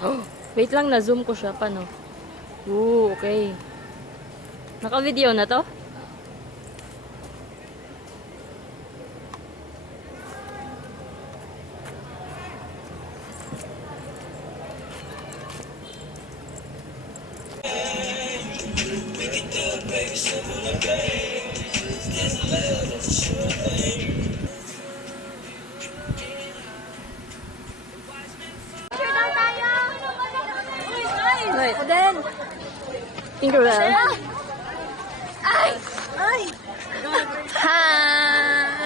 Oh, wait lang, na-zoom ko siya. Paano? Ooh, okay. Naka-video na to? Wait. Then, Tinkerbell. ay! Ay! Hi!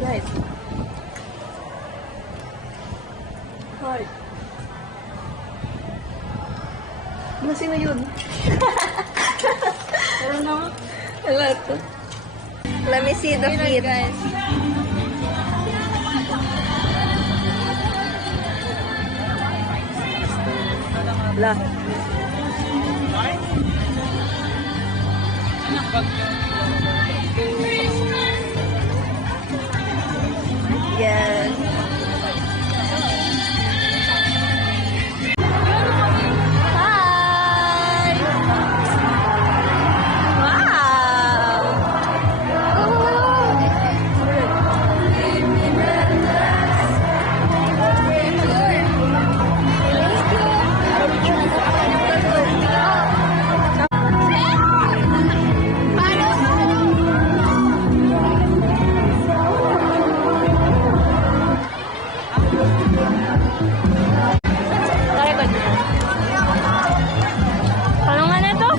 Right. Hard. Ano, sino yun? Meron na. Wala to. Let me see the feet. Guys. La. Yes. Hi! Tarekod niya. Ano nga na ito?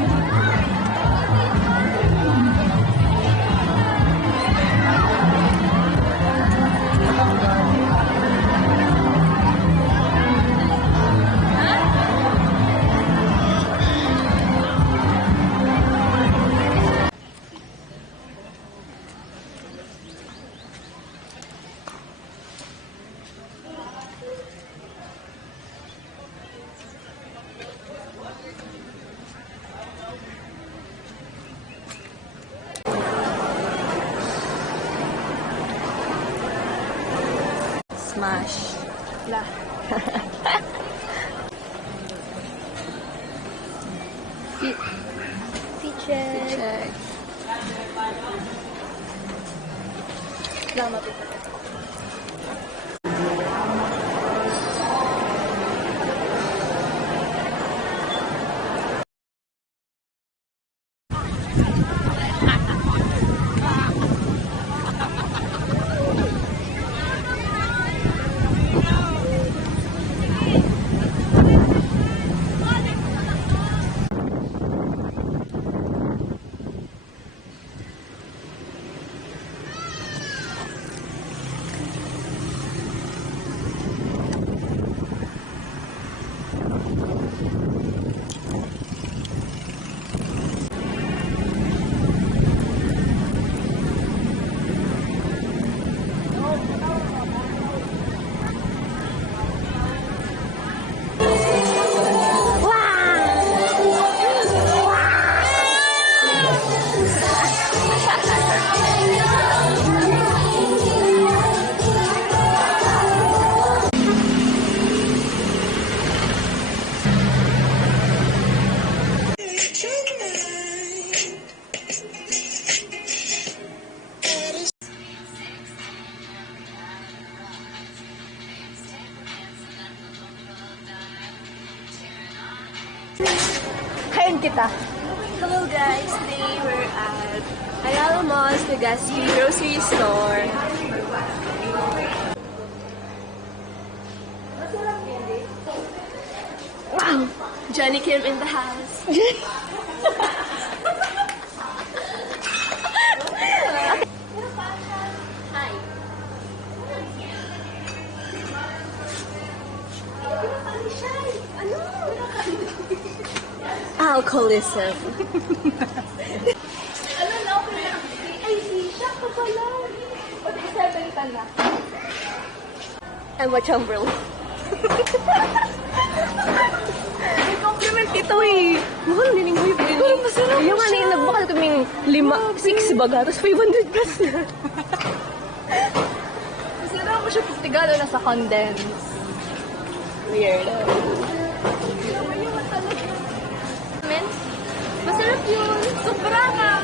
Smash. La. Feet. Feet check. Check. Lama po. Kain kita. Hello guys, today we're at Ayala Malls, Legazpi grocery store. Wow! Johnny Kim in the house. Hi. Alcoholism. Ano na ako na? Ay, siya ka pala. O, di isa na. I'm a chumbrel. May compliment ito eh. Mahal, niling mo yung pinili. Masarap yung kanina, nagbakal kaming 6 baga, tapos 500 plus na. Masarap mo siya pagtigalo na sa condense. Weird. Men, masarap yun. Sobra nga.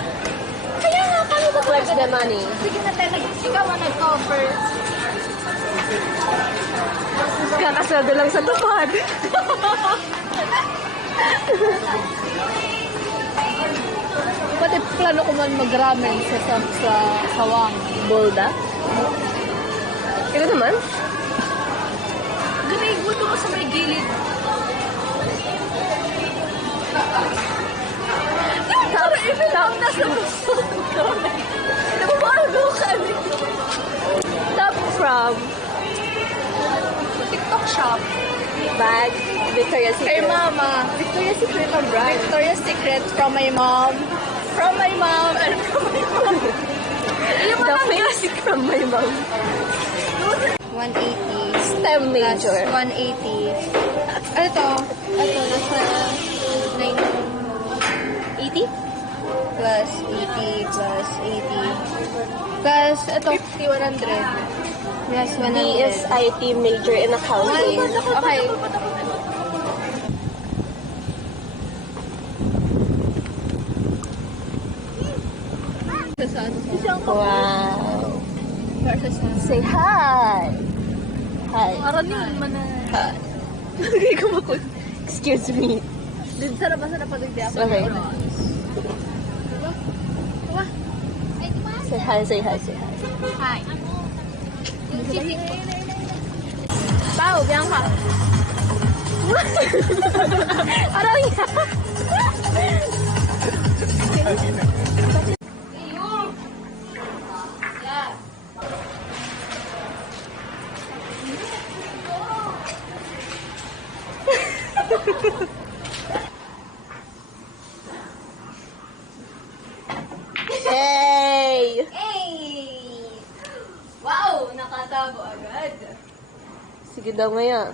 Kaya nga, paano ba flex the money? Sige na tayo, ikaw ang nag-offer. Kakasado lang sa tupad. Pati plano ko man mag-ramen sa Sawang. Bolda? Ito naman? Ganay, gusto ko sa may gilid. Top from TikTok shop. Bag. Victoria's Secret. Kay Mama. Victoria's Secret ang brand. Victoria's Secret from my mom. From my mom and from my mom. The basic from my mom. 180. STEM major. Plus 180. Ito, nasa 80? Plus 80, plus 80. Plus, ito, 100. Yes, 100. BSIT major in accounting. Okay. Wow. Say hi. Hi. Aranin man na. Hi. Hindi ko makul. Excuse me. Sarap pa doon ako. Okay. Say hi, say hi, say hi. Hi. Pao, Bianca. Araw niya. Hey! Hey! Wow! Nakatago agad. Sige daw ngayon.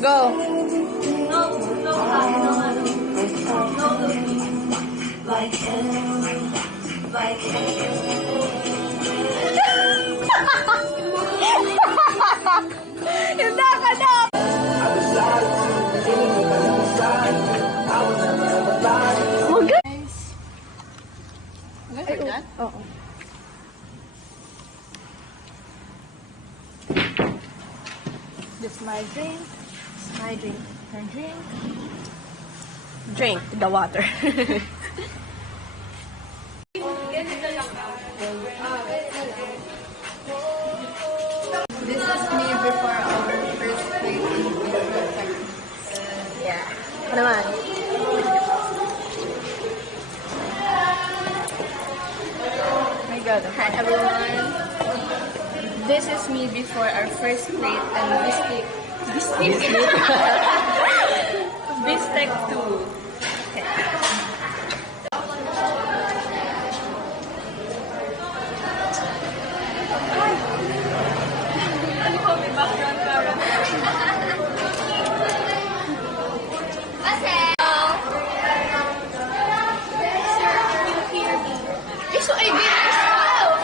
Go! Hindi ka na! Wag Oo. This is my drink. My drink. My drink. Drink the water. This is me before our first plate in Yeah. Ano naman? My God. Hi everyone. This is me before our first plate and biscuit. Biscuit? Bistek 2. So I did as well.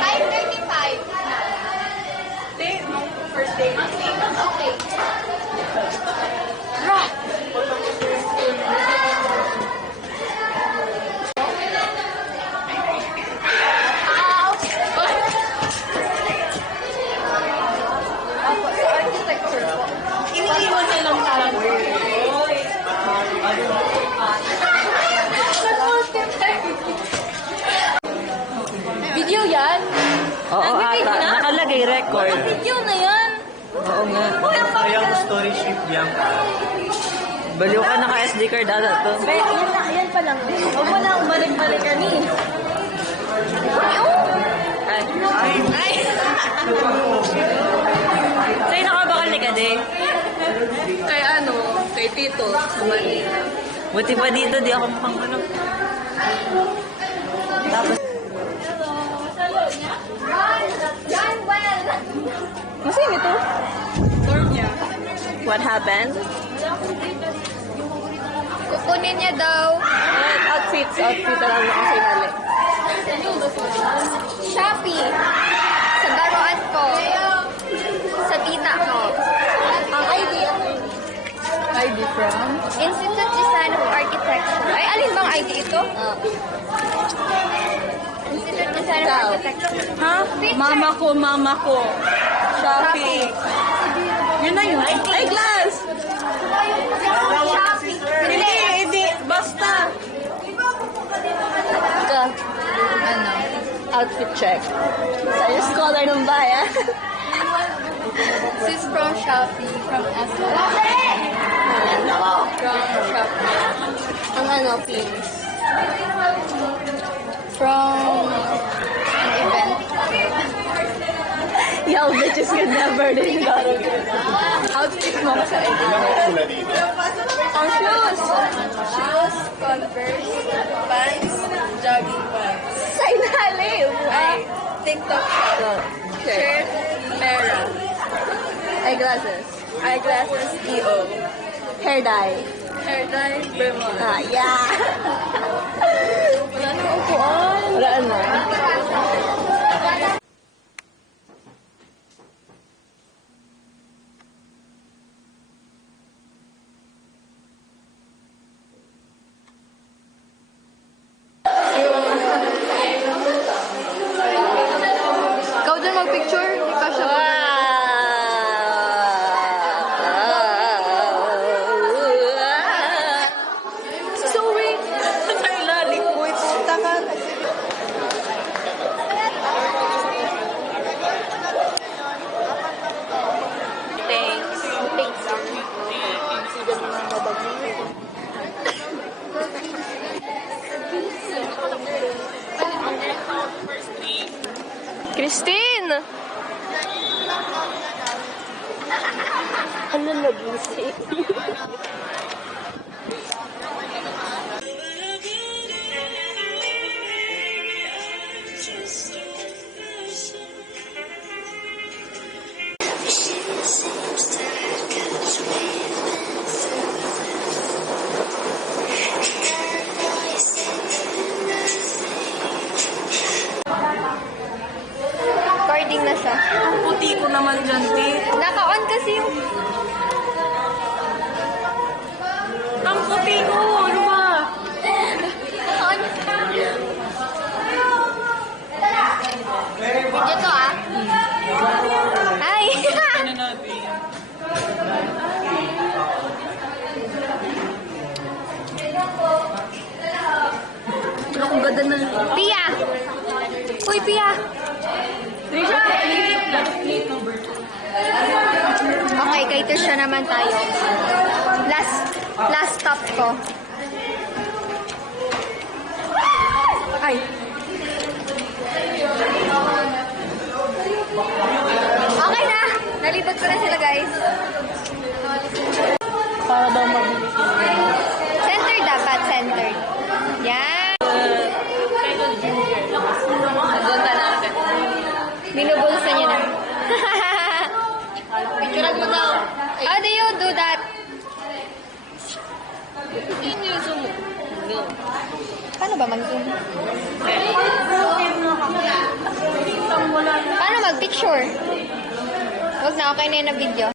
5:35. Day, no, first day. Okay. Architecture po. Iniiwan niya lang talaga. Video yan? Oo, ata. Nakalagay record. Video na yan? Oo nga. Ayaw story ship yan. Baliw ka naka-SD card ata to. Yan pa lang. Huwag mo na umalik-balik kami. Ay. Sa'yo nakabakal ni Kade? Kay ano, kay Tito, sa Manila. Buti pa dito, di ako mukhang ano. Tapos, What happened? Kukunin niya daw. Outfits na lang ako sinali. Shopee. Sa daruan ko. Sa tita ko. Ang ID ID from? Institute Design of Architecture. Ay, alin bang ID ito? Institute Design of Ikaw. Architecture. Ha? Mama ko. Shopee. Yun na yun. Ay, glass! Shopee. Hindi. Basta. Ika. Ano? Outfit check. Sa'yo scholar ng bayan. This is from Shopee. From Apple. From Shopee. Ang ano, please. From an event. Y'all bitches could never do that. Outfit mo sa event. Ang shoes. Shoes, Converse, pants, jogging pants. Sa inalim. Ay, TikTok shop. Shirt, Mera. Eyeglasses. Eyeglasses, EO. Hair dye. Hair dye, Vermont. Yeah. Wala nang upuan. Wala na. Ikaw dyan mag-picture, hindi pa siya. Sorry. Nailali ko. Punta ka. Thanks. Christine! Ano nag-isip? Recording na siya. Ang puti ko naman dyan, Pete. Naka-on kasi yung... Ang puti ko! Ano ba? Naka-on. Video to ah. Hi! Ano kung ganda na... Pia! Uy, Pia! Okay, kay Tisha naman tayo. Last stop ko. Ay. Okay na! Nalibot ko na sila, guys. Para daw mabilis. Center dapat, center. Yan. Ganda natin. Binubulsa niya na. Picturean mo daw. How do you do that? Paano ba mag-zoom? Paano mag-picture? Huwag na, okay na yun na video.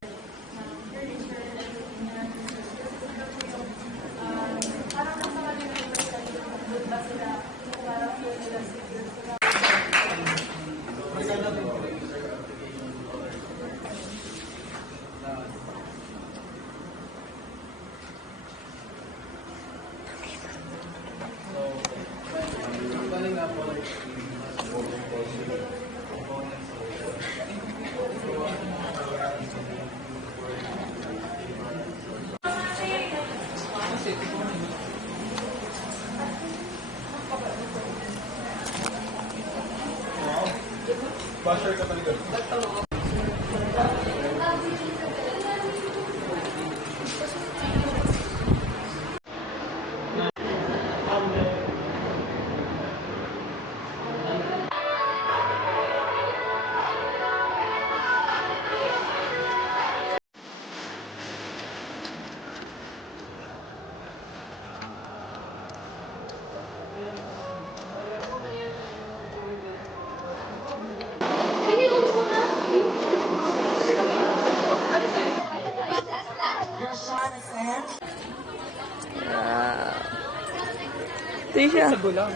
Di siya. Bulang.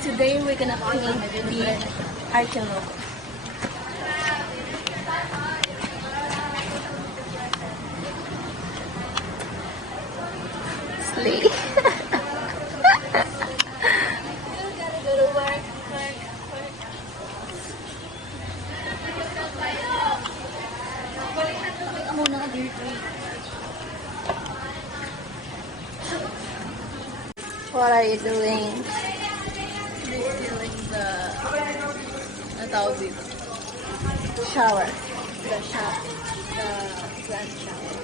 Today we're gonna paint the archeologue. Slay. What are you doing? Refilling the tawag dito. Shower. The shower. The plant shower.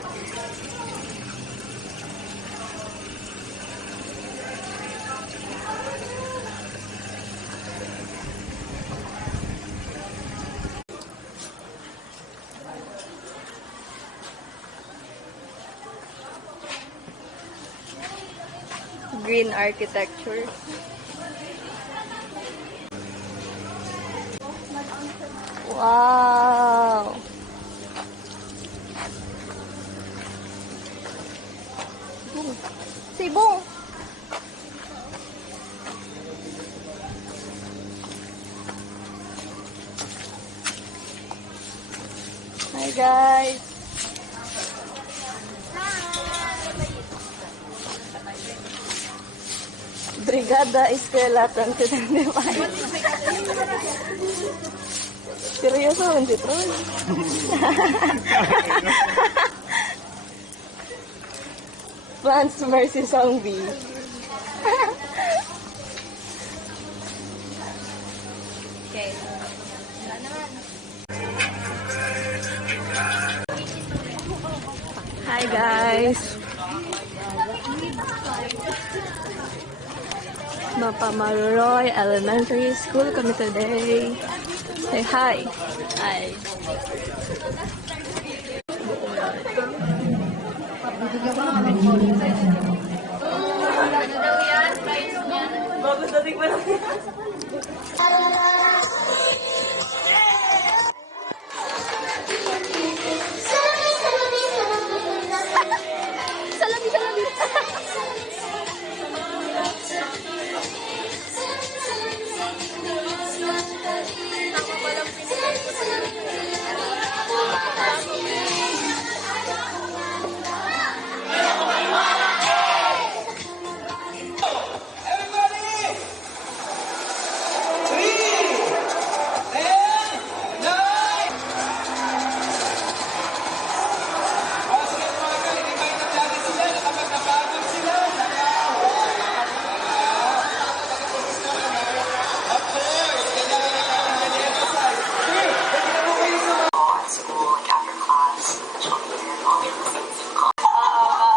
Green architecture. Wow! Sibong! Hi guys! Brigada Eskwela 2025. Seryoso kan si Troy? Plants versus Zombie. Okay. Hi guys! Mapamaroy Elementary School kami today. Say hi! Ay.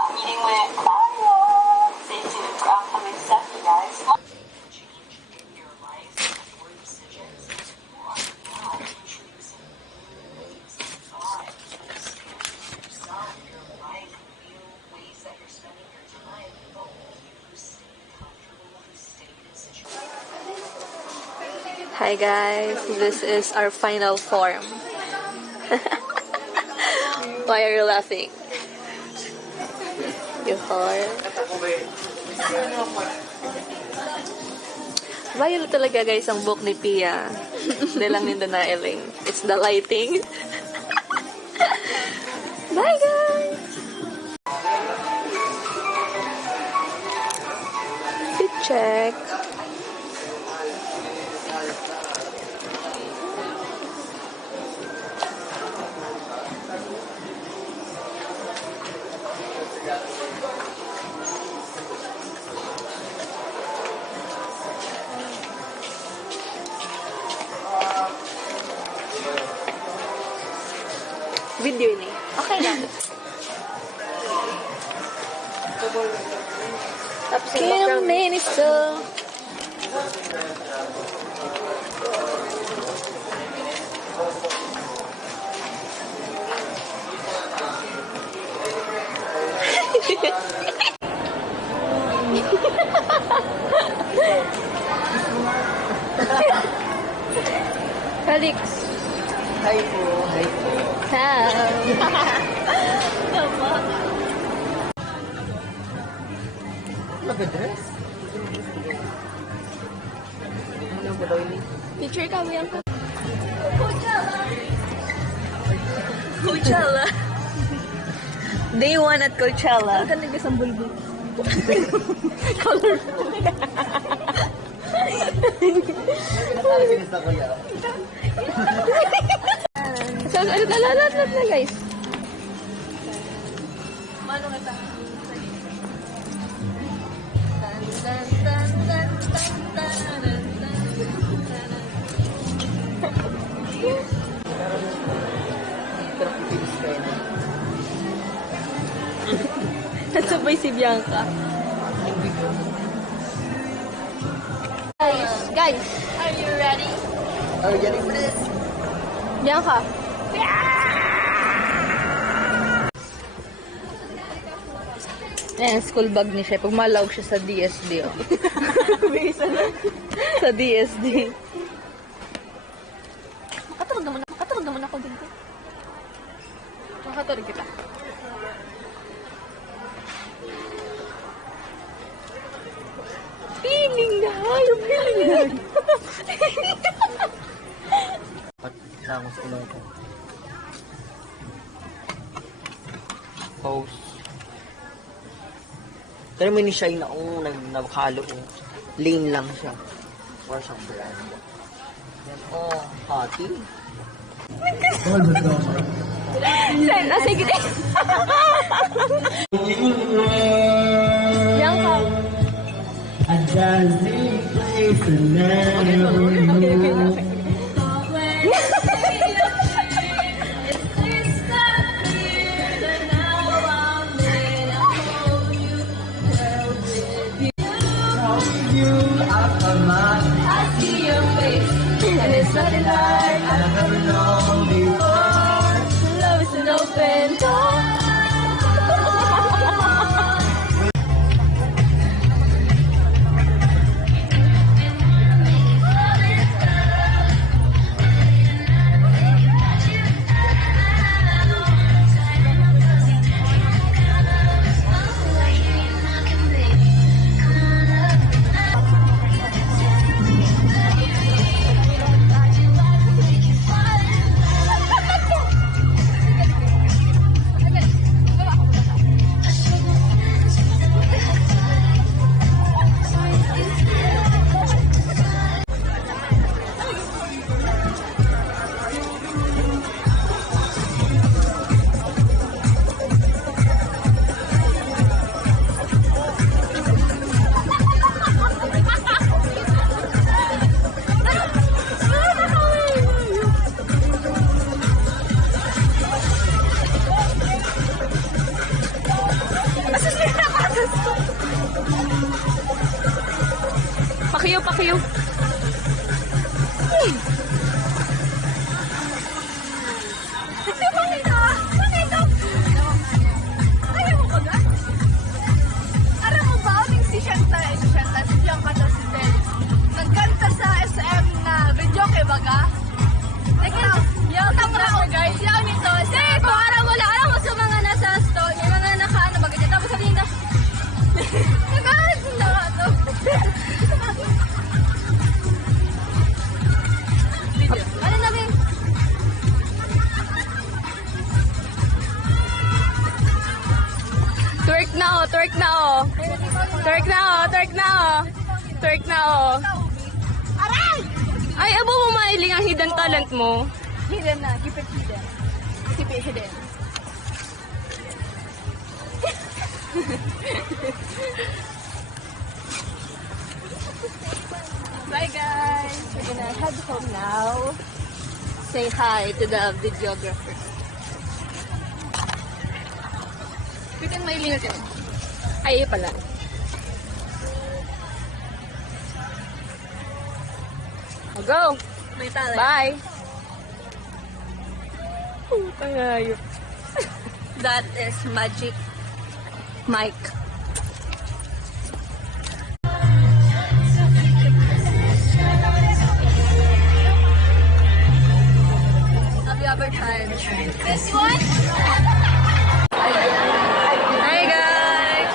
Meeting went viral. Stay tuned for upcoming stuff, you guys. Your life or decisions, you are now choosing ways of thought, yourself, your life, you, ways that you're spending your time. You stay comfortable, you stay in situations. Hi guys! This is our final form. Why are you laughing? You whore. Violet talaga guys ang book ni Pia. Hindi lang nila nailing. It's the lighting. Bye guys! Fit check. Video ini. Okay lang. Tapos yung background. Minister. Felix. Hi po, hi po. Mag-dress? Ano ba daw yun? Teacher kami ang Coachella. Day 1 at Coachella. Ang ganda sa bulbo. Colorful. So, ano na guys? Mano kita? Nagsabay si Bianca. Guys, Are you ready? Are you ready for this? Bianca. Ayan, school bag ni siya. Pag malawag siya sa DSD, oh. Sa DSD. Makatulog naman ako dito. Makatulog kita. Piling na! Yung piling na! Tangos ko lang ito. Pose. Pero may ni Shine na nagkalo. Lame lang siya. Or siyang brand. Yan, oh, hati. Sige. Bianca. A dazzling place and never knew. You out of my And it's not like I've ever known before. love is an open door. Pakiyo. Alam mo ba, si Bianca to si Bel. Nagkanta sa SM na video kay Baga. Yung tama guys, yung ito. Sige, kung alam mo sa mga nasa store, yung mga nakaano baga dyan. Tapos sabihin na, nag-aaral din na nga to. Ano na rin? Twerk na oh. Twerk na oh. Aray! Ay, abo mo mailing ang hidden talent mo. Hidden na, keep it hidden. Keep it hidden. Bye guys! We're gonna head home now. Say hi to the videographer. Bitin may lingat yun. Ay, pala. Go! May tali. Bye! Pangayop. That is Magic Mike. Have you ever tried this one? Hi guys! Hi! Hi guys!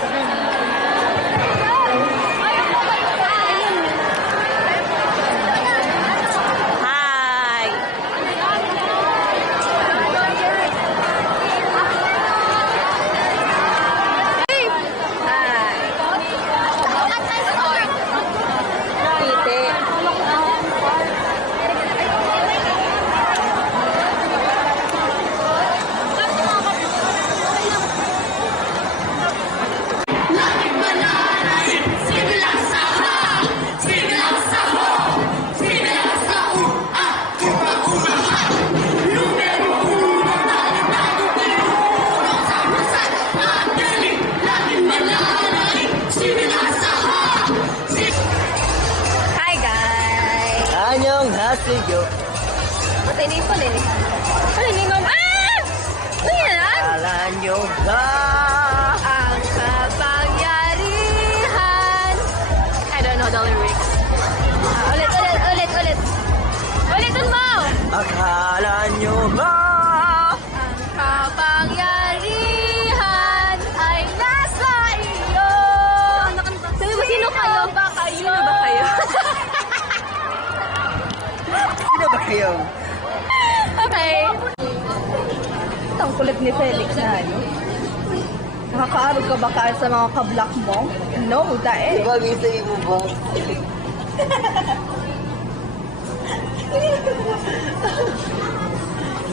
안녕하세요. Matay na yung pala eh. Ano yung ma'am? Ah! Ano yan? Alam nyo ba? Ang kapangyarihan. I don't know the lyrics. Ulit. Ulitin mo! Akala nyo ba? Ang kapangyarihan ay nasa iyo. Sino kayo? Sino ba kayo? Sino ba kayo? Okay. Ang kulit ni Felix na ano. Nakakaarog ka ba sa mga kablock mo? No, dae. Diba, gisay mo ba?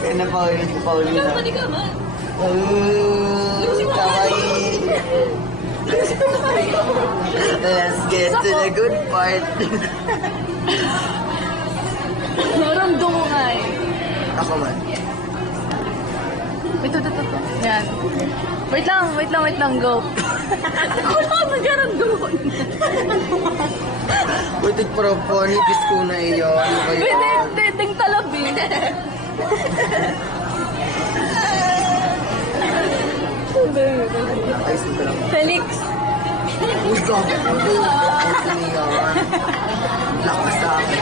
Kaya na paulit ko, Paulina. ka man. Kawaii. Let's get to the good part. Naramdam mo nga eh. Ako man. Ito. Yan. Wait lang, go. Wala ka nagkaramdam mo. Butik pro po, nipis ko na iyo. Ano kayo? Ding talabi. Ayos ko lang. Felix. Uy, gabi. Sinigawan. Lakas sa akin.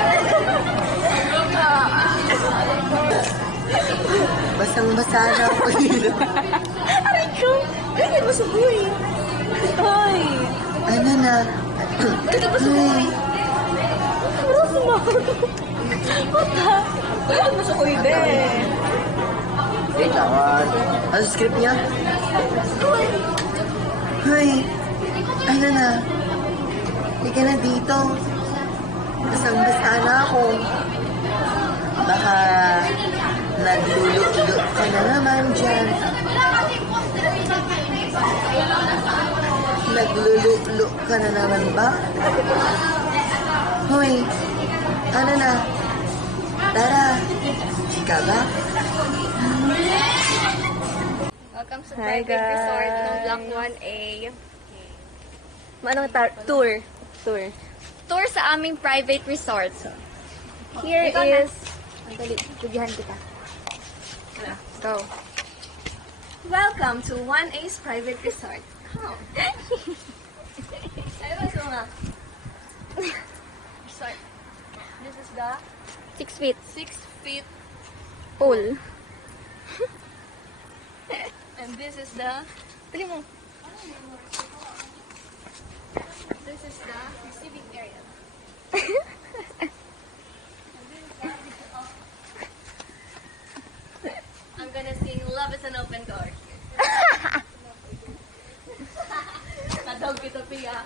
Basang-basa na ako dito. Aray ko. Ay, mo sa buhay. Ay. Ano na? Ay, mo sa buhay. Parang sumakot. Mata. Ay, mo sa buhay din. Wait, tawad. Ano script niya? Hoy, ano na? Hindi ka na dito. Basang-basa na ako. Baka naglululo ka na naman dyan. Naglululo ka na naman ba? Hoy, ano na? Tara, ika ba? Welcome sa Hi, private resort ng guys. Block 1A. Anong tour? Tour sa aming private resort. Here Ikaw na. is... Dali, tugihan kita. Go. Welcome to 1A's private resort. Come. Ay, gusto nga. Resort. This is the 6 feet. 6 feet Pool. and this is the Pili mo. this is the receiving area. I'm gonna sing Love is an Open Door. Nadog kita piya.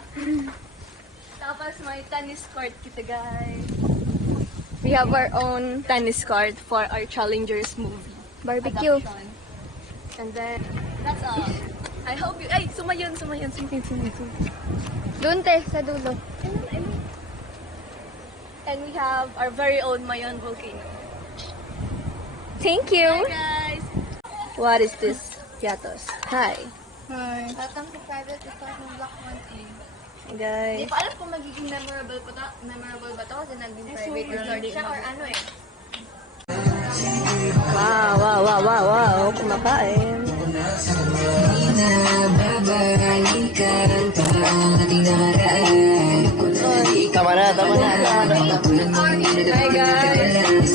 Tapos may tennis court kita guys. We have our own Tennis court for our Challengers movie. barbecue. Adaption. And then, that's all. I hope you... Ay, sumayon. Doon te, sa dulo. And we have our very own Mayon volcano. Thank you. Hi guys! What is this? Yatos. Hi. Hi. Welcome to private resort ng Block 1A. Guys. Hindi ko alam kung magiging memorable ba to kasi naging private resort siya or ano eh. Wow. Kumakain. Tama na. Hi guys.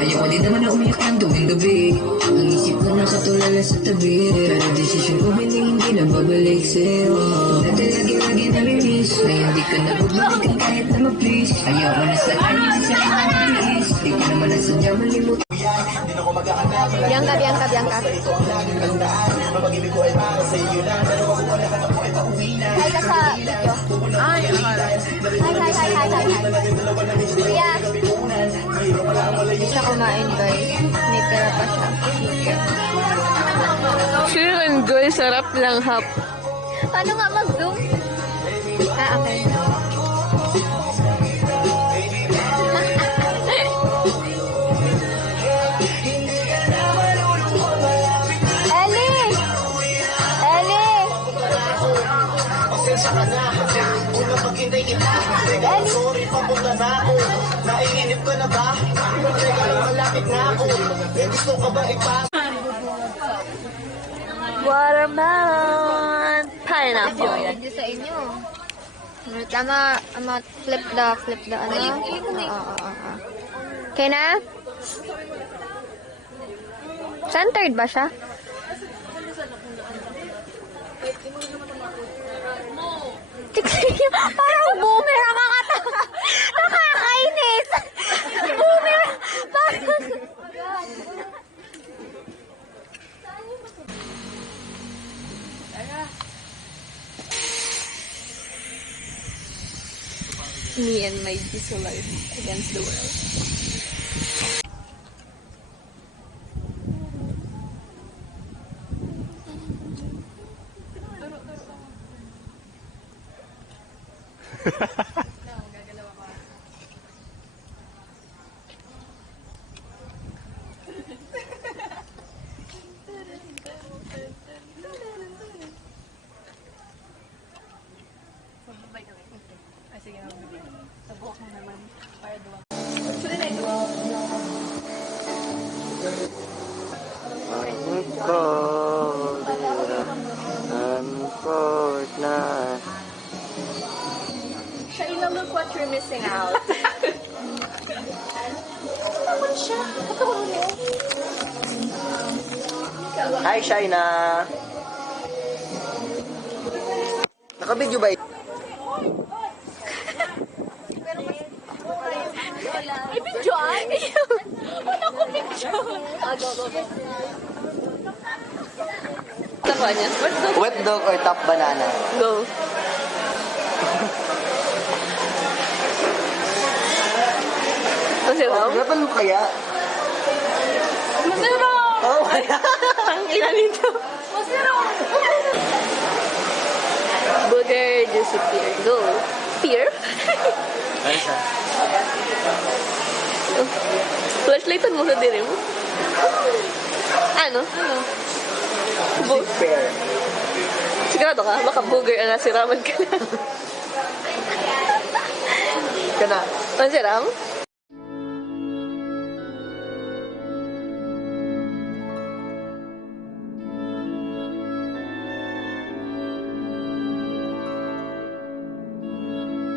Ayoko din naman na umiyak ng tuwing gabi. Ang isip ko nakatulala sa tabi. Pero desisyon ko hindi na babalik sa'yo. Dati lagi na release. Na hindi ka na babalikan kahit na ma-please. Ayoko na sa akin sa matiis. Di ko naman nasadya malimutan. Bianca. Hi ka sa video. Ay, Hi. Kuya. Hindi siya kumain guys. May pera pa siya. Chicken guys, sarap lang hap. Paano nga mag-zoom? Okay. Sorry, papunta na ako. Naiinip ka na ba? Teka lang, malapit na ako. Gusto ka ba Watermelon. Pineapple. Video sa inyo. Tama, flip the ano. Oo. Okay na? Centered ba siya? Parang boomerang ang katawa. Nakakainis. Boomerang. Parang... Me and my diesel life against the world. Shaina, look what you're missing out. Hi, Shaina. Naka-video ba ito? May video ay? Wala ko picture. Go. Tawa niya. Wet dog or top banana? Go. Masarap? Dapat mo kaya? Masarap! Oh, kaya? Ang ina nito. Booger, juicy pear. Go. Pear? Ano siya? Flashlightan mo sa dire mo. Ano? Fair. Sigurado ka? Baka booger ang nasiraman ka na. Kana. Ang siram?